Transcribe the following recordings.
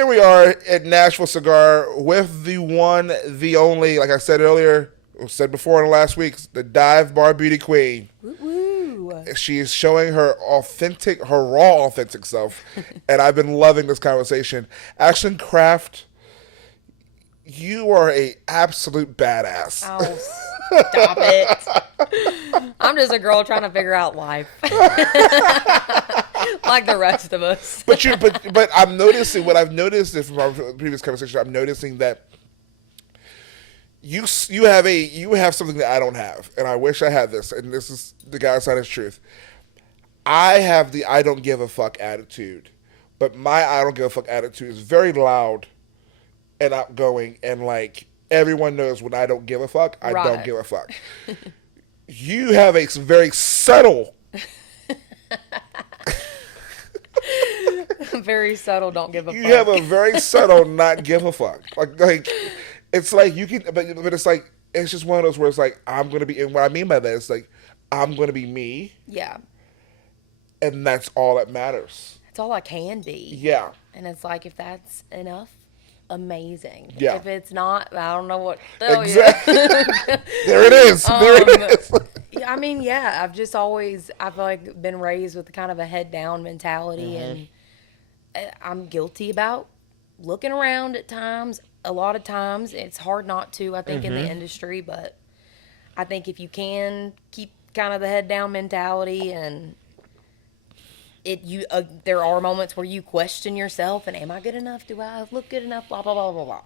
here we are at Nashville Cigar with the one, the only, like I said earlier, said before in the last week, the Dive Bar Beauty Queen. Woo-woo. She is showing her raw, authentic self, and I've been loving this conversation. Ashland Craft, you are a absolute badass. Oh, stop it. I'm just a girl trying to figure out life. Like the rest of us. But I'm noticing, what I've noticed from our previous conversation, I'm noticing that you have something that I don't have, and I wish I had this, and this is the God's honest truth. I have the I don't give a fuck attitude, but my I don't give a fuck attitude is very loud and outgoing, and like everyone knows when I don't give a fuck, I don't give a fuck. You have a very subtle very subtle don't give a fuck. You have a very subtle not give a fuck. Like it's like you can, but it's like it's just one of those where it's like I'm gonna be. And what I mean by that is like I'm gonna be me. Yeah. And that's all that matters. That's all I can be. Yeah. And it's like if that's enough, amazing. Yeah. If it's not, I don't know what to tell you. There it is. There it is. I mean, yeah, I've just always, I feel like been raised with kind of a head down mentality, and I'm guilty about looking around at times. A lot of times, it's hard not to, I think, in the industry, but I think if you can keep kind of the head down mentality, and there are moments where you question yourself, and am I good enough? Do I look good enough? Blah, blah, blah, blah, blah.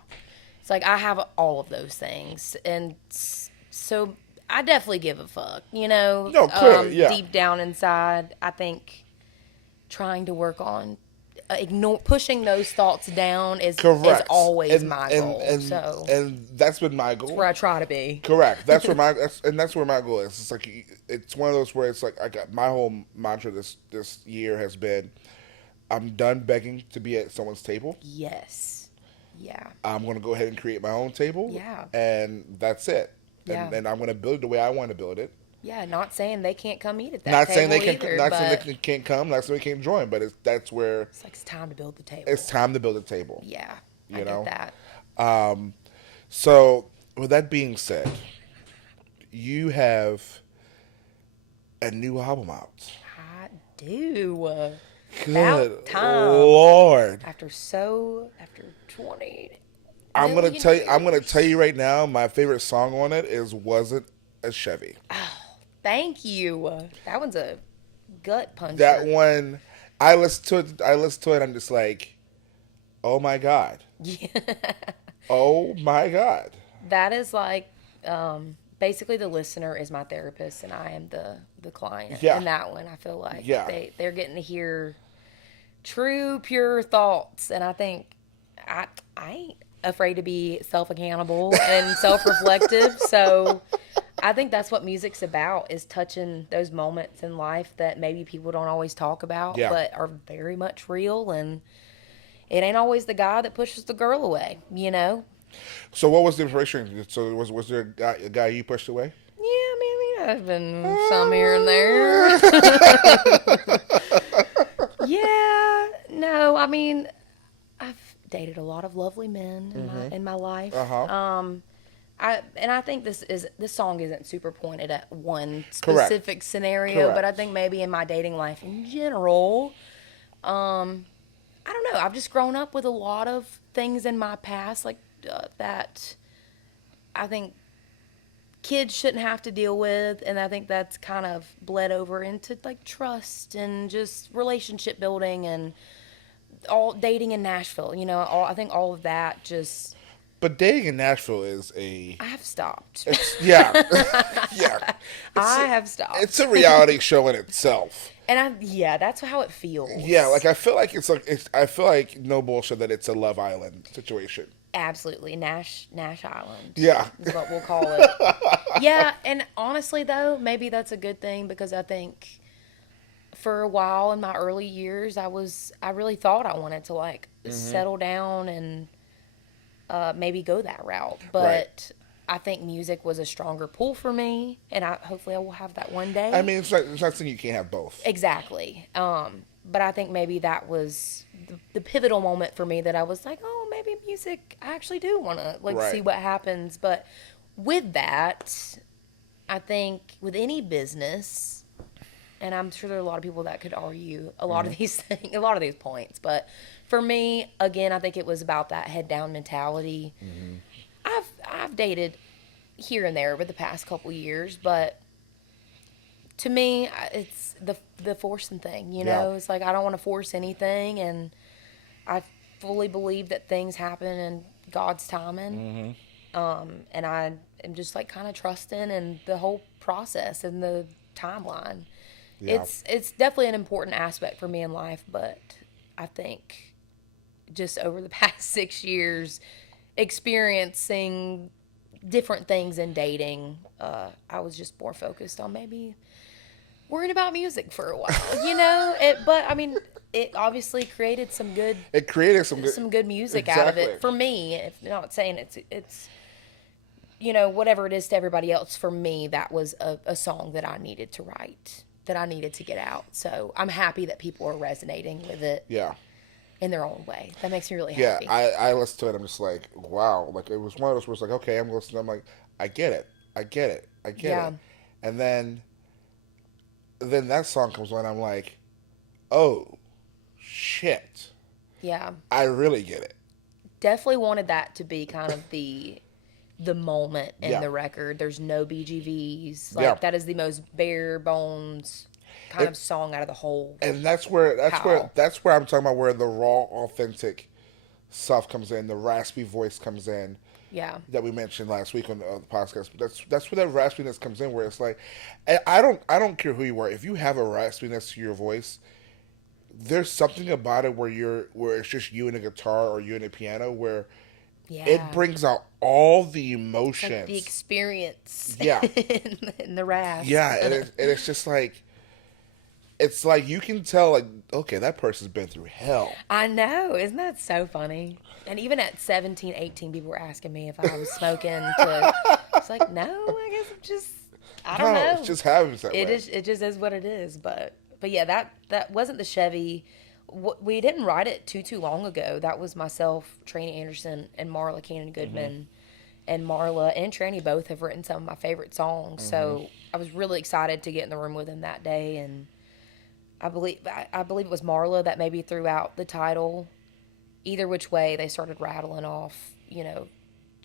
It's like I have all of those things, and so I definitely give a fuck, you know. No, clearly, yeah. Deep down inside, I think trying to work on pushing those thoughts down is always my goal. And that's been my goal. That's where I try to be. Correct. That's where my goal is. It's like it's one of those where it's like I got my whole mantra this year has been I'm done begging to be at someone's table. Yes. Yeah. I'm going to go ahead and create my own table. Yeah. And that's it. Yeah. And I'm going to build it the way I want to build it. Yeah, not saying they can't come eat at that not table saying they either, can, Not saying they can't come, not saying they can't join, but that's where... It's like it's time to build the table. It's time to build a table. Yeah, I get that. So, with that being said, you have a new album out. I do. Good time. Lord. After 20... I'm gonna tell you right now, my favorite song on it is "Wasn't a Chevy." Oh, thank you. That one's a gut puncher. That one, I listen to it. I'm just like, oh my god. Yeah. Oh my god. That is like, basically the listener is my therapist and I am the client. Yeah. In that one, I feel like they're getting to hear true, pure thoughts, and I think I ain't afraid to be self-accountable and self-reflective. So I think that's what music's about, is touching those moments in life that maybe people don't always talk about, but are very much real. And it ain't always the guy that pushes the girl away, you know? So what was the inspiration? So was there a guy you pushed away? Yeah, I mean, I've been some here and there. Yeah, no, I mean, I've dated a lot of lovely men in my life. I think this song isn't super pointed at one specific scenario, but I think maybe in my dating life in general, I don't know. I've just grown up with a lot of things in my past that I think kids shouldn't have to deal with, and I think that's kind of bled over into like trust and just relationship building and all dating in Nashville. You know, I think all of that just. But dating in Nashville is a... I have stopped. Yeah. I have stopped. It's a reality show in itself. And that's how it feels. Yeah, like I feel like I feel like no bullshit that it's a Love Island situation. Absolutely. Nash Island. Yeah. Is what we'll call it. Yeah, and honestly though, maybe that's a good thing, because I think for a while in my early years, I really thought I wanted to settle down and maybe go that route, but I think music was a stronger pull for me, and hopefully I will have that one day. I mean, it's not saying you can't have both. Exactly. but I think maybe that was the pivotal moment for me that I was like, oh, maybe music, I actually do want to like see what happens. But with that, I think with any business, and I'm sure there are a lot of people that could argue a lot of these things, a lot of these points, but for me, again, I think it was about that head down mentality. I've dated here and there over the past couple years, but to me, it's the forcing thing, you know? It's like I don't want to force anything, and I fully believe that things happen in God's timing. And I am just like kind of trusting in the whole process and the timeline. It's definitely an important aspect for me in life, but I think just over the past 6 years, experiencing different things in dating, I was just more focused on maybe worrying about music for a while, you know. But I mean, it obviously created some good. It created some good music out of it for me. If not saying it's you know, whatever it is to everybody else. For me, that was a song that I needed to write, that I needed to get out. So I'm happy that people are resonating with it. Yeah. In their own way. That makes me really happy. Yeah, I listened to it. I'm just like, wow. Like, it was one of those where it's like, okay, I'm listening. I'm like, I get it. I get it. I get it. And then that song comes on. I'm like, oh, shit. Yeah. I really get it. Definitely wanted that to be kind of the moment in the record. There's no BGVs. Like, that is the most bare bones kind of song out of the whole. And that's where I'm talking about, where the raw, authentic stuff comes in, the raspy voice comes in. Yeah. That we mentioned last week on the podcast. That's where that raspiness comes in, where it's like, and I don't care who you are. If you have a raspiness to your voice, there's something about it where it's just you and a guitar or you and a piano, where it brings out all the emotions, like the experience. Yeah. in the rasp. Yeah, and it's just like. It's like you can tell, like, okay, that person's been through hell. I know. Isn't that so funny? And even at 17, 18, people were asking me if I was smoking. It's like, no, I guess I don't know. It just happens that way. It just is what it is. But yeah, that wasn't the Chevy. We didn't write it too long ago. That was myself, Tranny Anderson, and Marla Cannon Goodman. And Marla and Tranny both have written some of my favorite songs. So I was really excited to get in the room with them that day. And I believe it was Marla that maybe threw out the title. Either which way, they started rattling off, you know,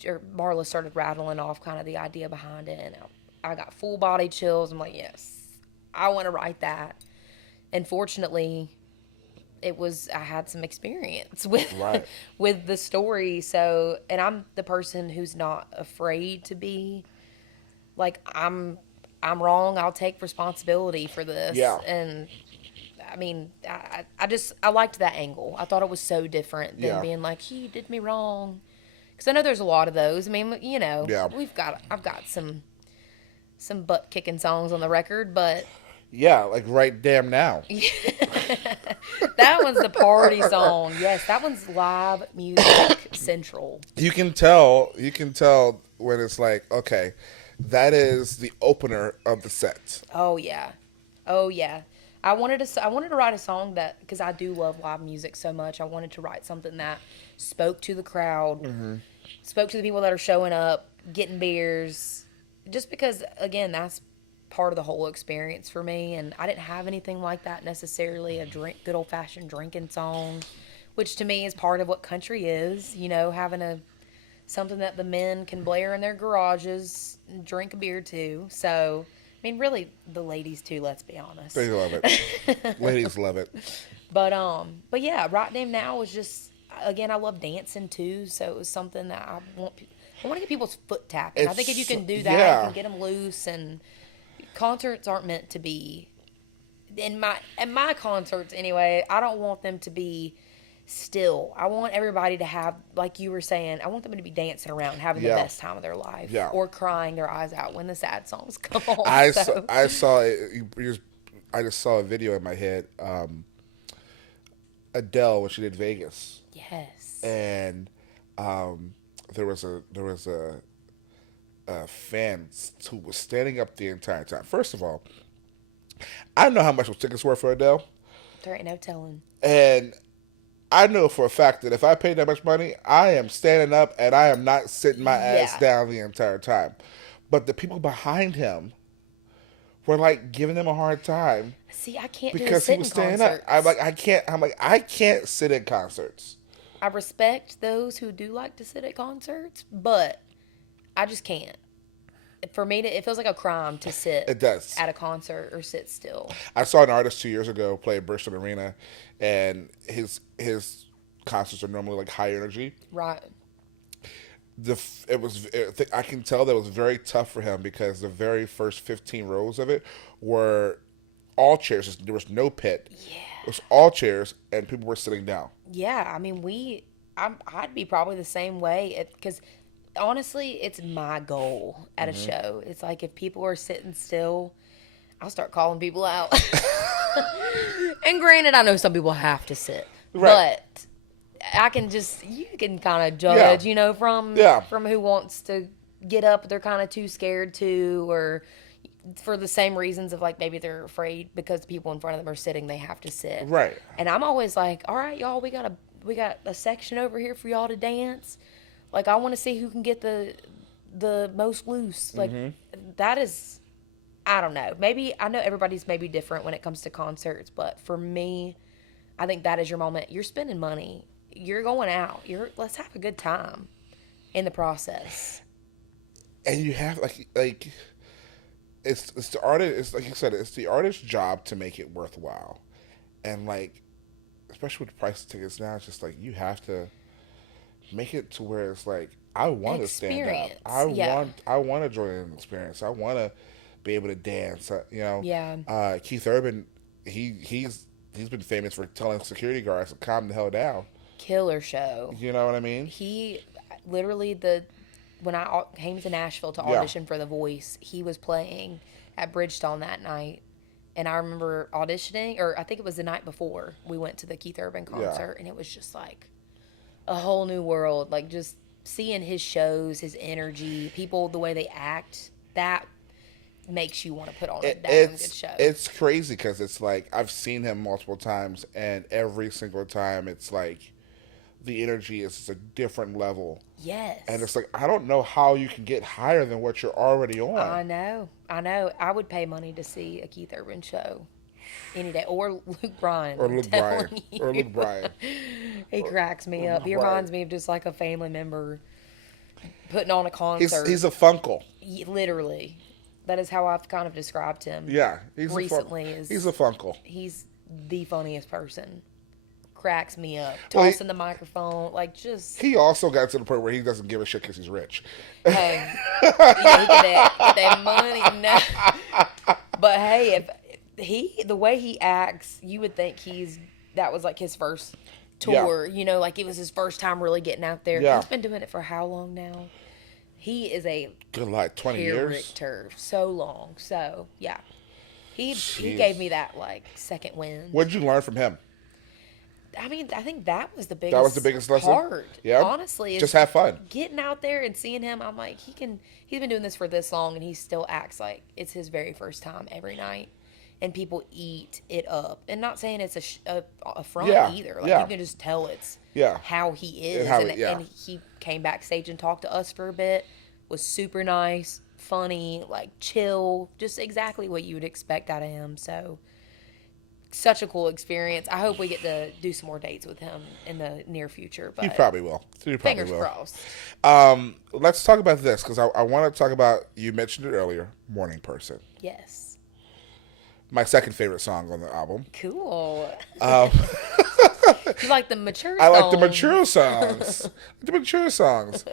or Marla started rattling off kind of the idea behind it, and I got full body chills. I'm like, yes, I want to write that. And fortunately, I had some experience with with the story. So, and I'm the person who's not afraid to be like, I'm wrong. I'll take responsibility for this. Yeah. And I mean, I liked that angle. I thought it was so different than being like, he did me wrong. Because I know there's a lot of those. I mean, you know, I've got some butt kicking songs on the record, but yeah, like Right Damn Now. That one's the party song. Yes, that one's live music central. You can tell when it's like, okay, that is the opener of the set. Oh yeah. I wanted to write a song that, because I do love live music so much, I wanted to write something that spoke to the crowd, spoke to the people that are showing up, getting beers, just because, again, that's part of the whole experience for me. And I didn't have anything like that necessarily, good old-fashioned drinking song, which to me is part of what country is, you know, having something that the men can blare in their garages and drink a beer to. So, I mean, really, the ladies too. Let's be honest. They love it. Ladies love it. But yeah, Right Damn Now was just, again, I love dancing too. So it was something that I want to get people's foot tapping. I think if you can do that, you can get them loose. And concerts aren't meant to be, in my concerts anyway, I don't want them to be still. I want everybody to have, like you were saying, I want them to be dancing around, having the best time of their life, or crying their eyes out when the sad songs come on. I just saw a video in my head. Adele, when she did Vegas. Yes. And there was a fan who was standing up the entire time. First of all, I don't know how much those tickets were for Adele, There ain't no telling. And I know for a fact that if I paid that much money, I am standing up and I am not sitting my ass down the entire time. But the people behind him were like giving him a hard time. See, I can't do because he was standing up. I can't sit in concerts. I respect those who do like to sit at concerts, but I just can't. For me, it feels like a crime to sit. It does. At a concert or sit still. I saw an artist 2 years ago play at Bristol Arena, and his concerts are normally like high energy. Right. I can tell that it was very tough for him because the very first 15 rows of it were all chairs. There was no pit. Yeah. It was all chairs, and people were sitting down. Yeah, I mean, I'd be probably the same way because honestly, it's my goal at a show. It's like if people are sitting still, I'll start calling people out. And granted, I know some people have to sit, but I can you can kind of judge, from who wants to get up, they're kind of too scared to, or for the same reasons of like maybe they're afraid because the people in front of them are sitting, they have to sit. Right. And I'm always like, all right, y'all, we got a section over here for y'all to dance. Like, I want to see who can get the most loose. Like, that is, I don't know. Maybe, I know everybody's maybe different when it comes to concerts, but for me, I think that is your moment. You're spending money. You're going out. Let's have a good time in the process. And you have, like it's the artist, it's like you said, it's the artist's job to make it worthwhile. And, like, especially with the price of tickets now, it's just like you have to make it to where it's like I want to stand up. I want to join in the experience. I want to be able to dance. Yeah. Keith Urban, he's been famous for telling security guards to calm the hell down. Killer show. You know what I mean? He literally when I came to Nashville to audition for The Voice, he was playing at Bridgestone that night. And I remember auditioning, or I think it was the night before we went to the Keith Urban concert, and it was just like a whole new world. Like, just seeing his shows, his energy, people, the way they act, that makes you want to put on a damn good show. It's crazy because it's like I've seen him multiple times, and every single time it's like the energy is just a different level. Yes. And it's like, I don't know how you can get higher than what you're already on. I know. I would pay money to see a Keith Urban show any day. Or Luke Bryan. Or Luke Bryan. He cracks me up. He reminds me of just like a family member putting on a concert. He's a funkle. Literally. That is how I've kind of described him. Yeah. He's a funkle. He's the funniest person. Cracks me up. Tossing the microphone, like, just... He also got to the point where he doesn't give a shit because he's rich. Hey. Yeah, he get that money. No. But hey, if the way he acts, you would think that was like his first tour, like it was his first time really getting out there. Yeah. He's been doing it for how long now? He is a good, like 20 years. So long. So, yeah. He gave me that, like, second wind. What did you learn from him? I mean, I think that was the biggest. That was the biggest lesson. Part, yeah. Honestly, just have fun. Getting out there and seeing him, I'm like, he's been doing this for this long, and he still acts like it's his very first time every night, and people eat it up. And not saying it's a front either. Like you can just tell it's how he is. And he came backstage and talked to us for a bit. Was super nice, funny, like chill, just exactly what you would expect out of him. So. Such a cool experience. I hope we get to do some more dates with him in the near future. But he probably will. Fingers crossed. Let's talk about this because I want to talk about, you mentioned it earlier, Morning Person. Yes. My second favorite song on the album. Cool. You like the mature songs? I like the mature songs.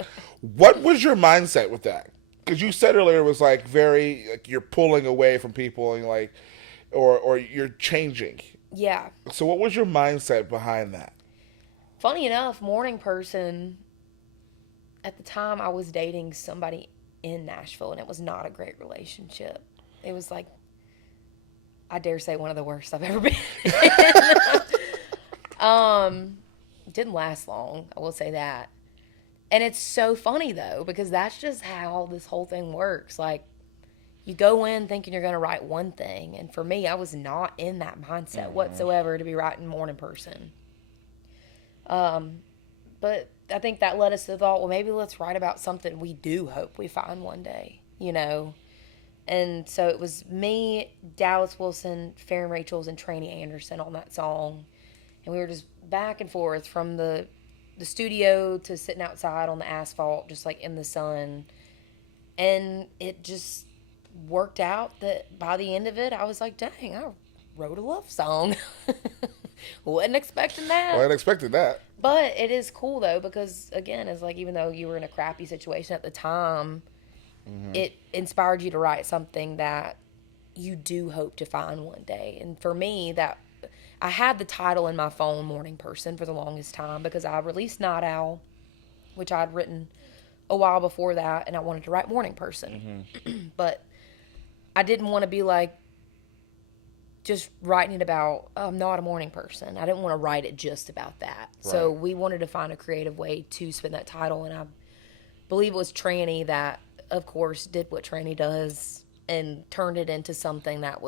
What was your mindset with that? Because you said earlier it was like very, like you're pulling away from people and like, or you're changing. Yeah. So what was your mindset behind that? Funny enough, Morning Person, at the time I was dating somebody in Nashville, and it was not a great relationship. It was like, I dare say, one of the worst I've ever been in. Didn't last long, I will say that. And it's so funny, though, because that's just how this whole thing works. Like, you go in thinking you're going to write one thing. And for me, I was not in that mindset whatsoever to be writing Morning Person. But I think that led us to the thought, well, maybe let's write about something we do hope we find one day, you know. And so it was me, Dallas Wilson, Farron Rachels, and Tranny Anderson on that song. And we were just back and forth from the studio to sitting outside on the asphalt, just like in the sun. And it just worked out that by the end of it, I was like, dang, I wrote a love song. Wasn't expecting that. Wasn't expecting that. But it is cool, though, because, again, it's like even though you were in a crappy situation at the time, it inspired you to write something that you do hope to find one day. And for me, that I had the title in my phone, Morning Person, for the longest time because I released Night Owl, which I'd written a while before that, and I wanted to write Morning Person. But I didn't want to be like, just writing it about, I'm not a morning person. I didn't want to write it just about that. Right. So we wanted to find a creative way to spin that title, and I believe it was Tranny that, of course, did what Tranny does and turned it into something that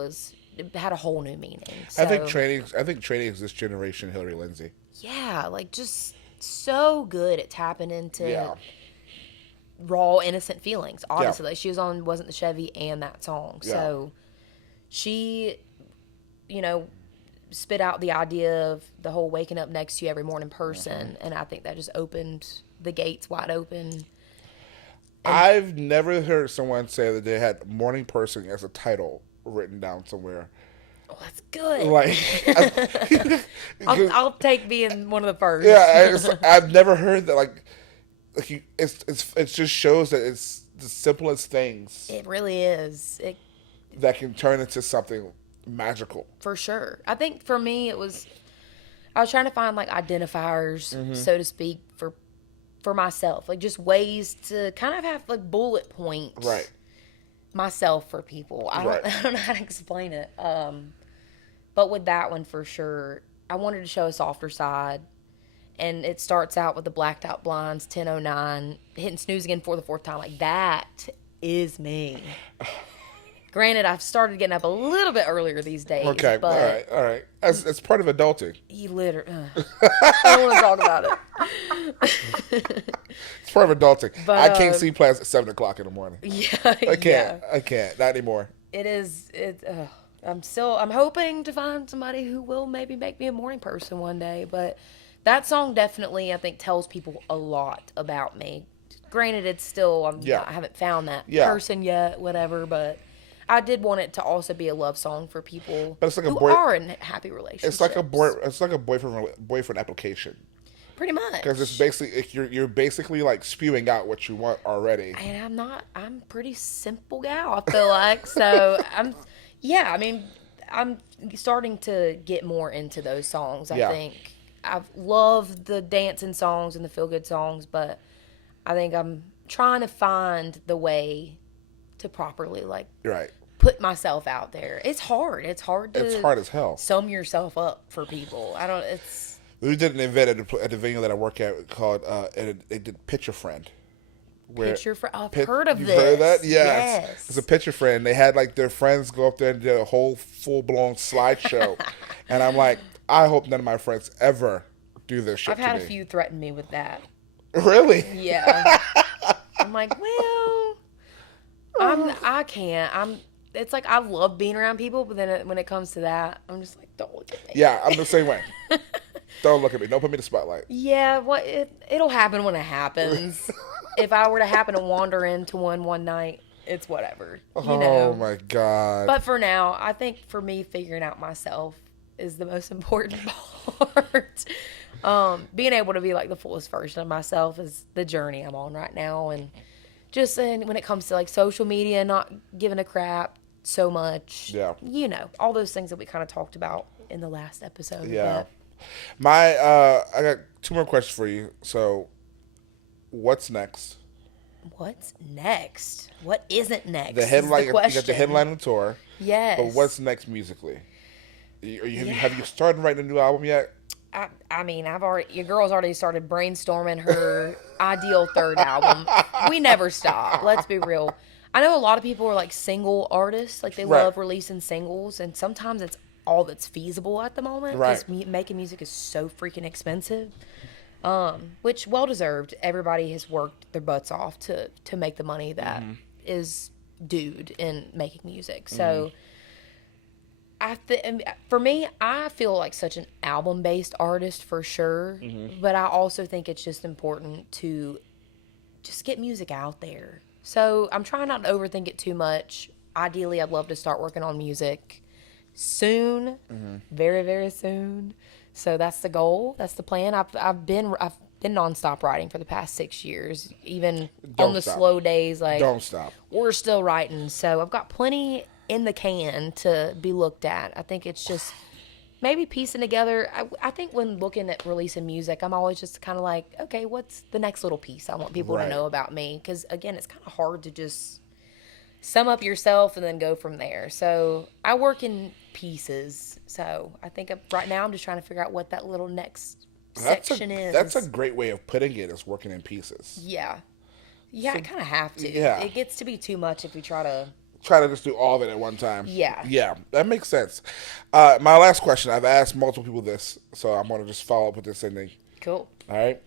had a whole new meaning. So, I think Tranny is this generation Hillary Lindsay. Yeah, like just so good at tapping into raw, innocent feelings. Honestly, like she was on Wasn't the Chevy and that song. Yeah. So she, you know, spit out the idea of the whole waking up next to you every morning person, and I think that just opened the gates wide open. I've never heard someone say that they had Morning Person as a title written down somewhere. Oh, that's good. Like, I'll take being one of the first. Yeah, I've never heard that. Like it just shows that it's the simplest things. It really is. That can turn into something magical. For sure. I think for me I was trying to find like identifiers, so to speak, for myself, like just ways to kind of have like bullet point myself for people. I don't know how to explain it. But with that one for sure, I wanted to show a softer side, and it starts out with the blacked out blinds, 10:09, hitting snooze again for the fourth time. Like that is me. Granted, I've started getting up a little bit earlier these days. Okay, but all right. That's part of adulting. You literally, I don't want to talk about it. It's part of adulting. But, I can't see plans at 7 o'clock in the morning. Yeah, I can't. I can't. Not anymore. It is. I'm hoping to find somebody who will maybe make me a morning person one day. But that song definitely, I think, tells people a lot about me. Granted, it's still, I haven't found that person yet, whatever, but I did want it to also be a love song for people who are in happy relationships. It's like a boyfriend application. Pretty much. Because it's basically you're basically like spewing out what you want already. And I'm a pretty simple gal, I feel like. So I'm starting to get more into those songs. I think I've loved the dancing songs and the feel good songs, but I think I'm trying to find the way to properly put myself out there. It's hard. It's hard as hell. Sum yourself up for people. We did an event at the venue that I work at called they did Picture Friend. I've heard of this. You've heard of that? Yes. It's a Picture Friend. They had like their friends go up there and do a whole full-blown slideshow. And I'm like, I hope none of my friends ever do this shit. I've had a few threaten me with that. Really? Yeah. I'm like, well, I can't. It's like I love being around people, but then when it comes to that, I'm just like, don't look at me. Yeah, I'm the same way. Don't look at me. Don't put me in the spotlight. Yeah, it'll happen when it happens. If I were to happen to wander into one night, it's whatever. Oh my God. But for now, I think for me, figuring out myself is the most important part. Being able to be like the fullest version of myself is the journey I'm on right now, and just when it comes to like social media, not giving a crap so much. Yeah. All those things that we kind of talked about in the last episode. Yeah. I got 2 more questions for you. So, what's next? What's next? What isn't next? The headline. You got the headline of the tour. Yes. But what's next musically? Have you started writing a new album yet? I mean, your girl's already started brainstorming her ideal third album. We never stop. Let's be real. I know a lot of people are like single artists, like they love releasing singles, and sometimes it's all that's feasible at the moment because making music is so freaking expensive. Which well deserved. Everybody has worked their butts off to make the money that is due in making music. So for me, I feel like such an album-based artist for sure, but I also think it's just important to just get music out there. So I'm trying not to overthink it too much. Ideally, I'd love to start working on music soon, very, very soon. So that's the goal. That's the plan. I've been nonstop writing for the past 6 years, even on the slow days. Like, don't stop. We're still writing. So I've got plenty in the can to be looked at. I think it's just maybe piecing together. I think when looking at releasing music, I'm always just kind of like, okay, what's the next little piece I want people to know about me? Because, again, it's kind of hard to just sum up yourself and then go from there. So I work in pieces. So I think right now I'm just trying to figure out what that little next section is. That's a great way of putting it, is working in pieces. Yeah. Yeah, I kind of have to. Yeah. It gets to be too much if we try to just do all of it at one time. Yeah. Yeah, that makes sense. My last question, I've asked multiple people this, so I'm going to just follow up with this ending. Cool. All right.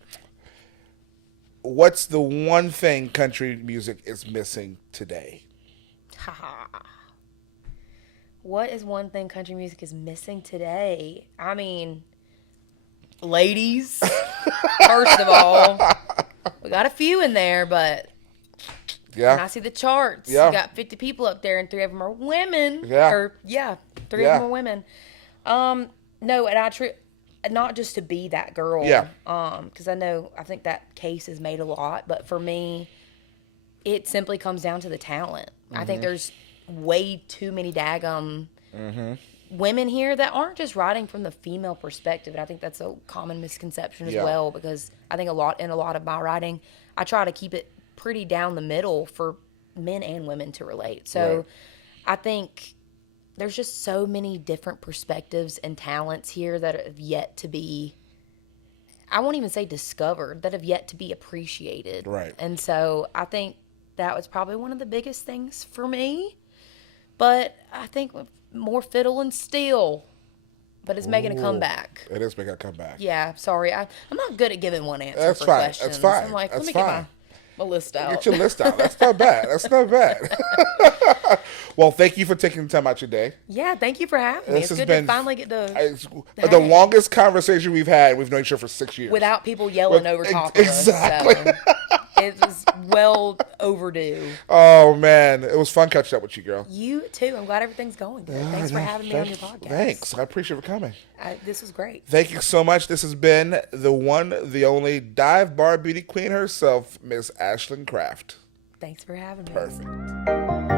What's the one thing country music is missing today? What is one thing country music is missing today? I mean, ladies, first of all. We got a few in there, but when I see the charts, you got 50 people up there and 3 of them are women. 3 of them are women. No, and not just to be that girl. Because I think that case is made a lot, but for me, it simply comes down to the talent. I think there's way too many daggum women here that aren't just writing from the female perspective, and I think that's a common misconception as well, because I think a lot of my writing, I try to keep it pretty down the middle for men and women to relate. So I think there's just so many different perspectives and talents here that have yet to be, I won't even say discovered, that have yet to be appreciated. Right. And so I think that was probably one of the biggest things for me. But I think more fiddle and steel. But it's making a comeback. It is making a comeback. Yeah, sorry. I'm not good at giving one answer That's for fine. questions. That's fine. I'm like, That's let me fine. get my list out. Get your list out. That's not bad. That's not bad. Well, thank you for taking the time out your day. Yeah, thank you for having me. It's good to finally get the longest conversation we've had. We've known each other for 6 years. Without people yelling over top of us. Exactly. So it was well overdue. Oh, man. It was fun catching up with you, girl. You, too. I'm glad everything's going good. Thanks for having me on your podcast. Thanks. I appreciate you for coming. This was great. Thank you so much. This has been the one, the only dive bar beauty queen herself, Miss Ashland Craft. Thanks for having me. Perfect.